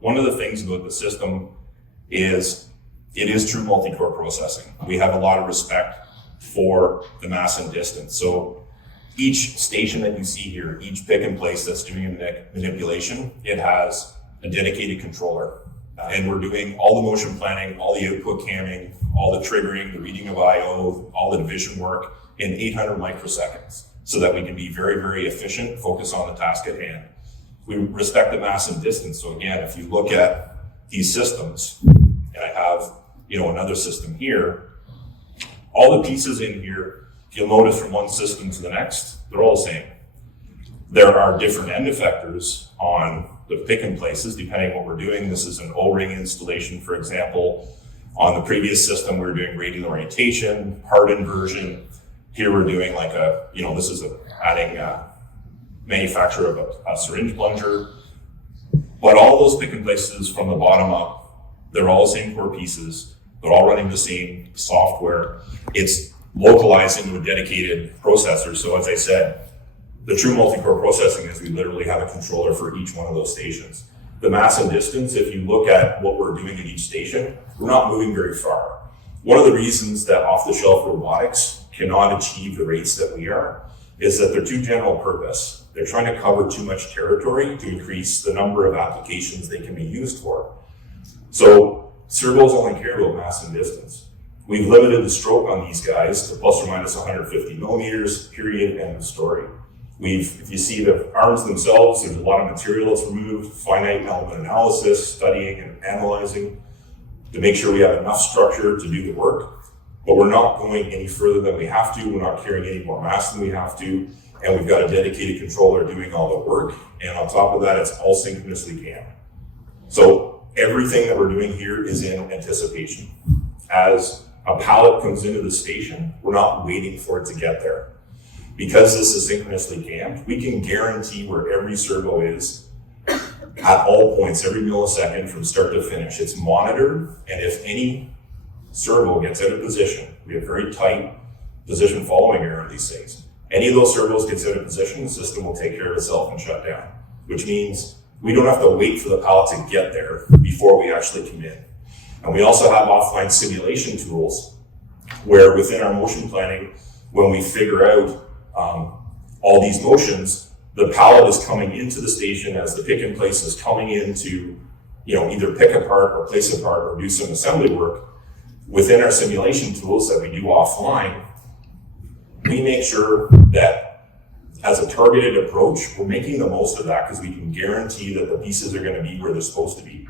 one of the things about the system is it is true multi-core processing. We have a lot of respect for the mass and distance. So each station that you see here, each pick and place that's doing a manipulation, it has a dedicated controller. And we're doing all the motion planning, all the output camming, all the triggering, the reading of I/O, all the division work in 800 microseconds so that we can be very, very efficient, focus on the task at hand. We respect the mass and distance. So again, if you look at these systems, and I have, another system here, all the pieces in here, you'll notice from one system to the next, they're all the same. There are different end effectors on the pick and places, depending on what we're doing. This is an O-ring installation, for example. On the previous system, we were doing radial orientation, part inversion. Here we're doing this is adding manufacture of a syringe plunger. But all those pick and places from the bottom up, they're all the same core pieces. They're all running the same software. It's localized into a dedicated processor. So as I said, the true multi-core processing is we literally have a controller for each one of those stations. The mass and distance, if you look at what we're doing at each station, we're not moving very far. One of the reasons that off-the-shelf robotics cannot achieve the rates that we are is that they're too general purpose. They're trying to cover too much territory to increase the number of applications they can be used for. So servos only care about mass and distance. We've limited the stroke on these guys to plus or minus 150 millimeters, period, end of story. If you see the arms themselves, there's a lot of material that's removed, finite element analysis, studying and analyzing to make sure we have enough structure to do the work. But we're not going any further than we have to. We're not carrying any more mass than we have to. And we've got a dedicated controller doing all the work. And on top of that, it's all synchronously cammed. So everything that we're doing here is in anticipation. As a pallet comes into the station, we're not waiting for it to get there. Because this is synchronously cammed, we can guarantee where every servo is at all points, every millisecond from start to finish. It's monitored, and if any servo gets out of position, we have very tight position following error on these things. Any of those servos gets out of position, the system will take care of itself and shut down, which means we don't have to wait for the pallet to get there before we actually come in. And we also have offline simulation tools where within our motion planning, when we figure out all these motions, the pallet is coming into the station as the pick and place is coming in to, either pick apart or place apart or do some assembly work. Within our simulation tools that we do offline, we make sure that as a targeted approach, we're making the most of that because we can guarantee that the pieces are going to be where they're supposed to be.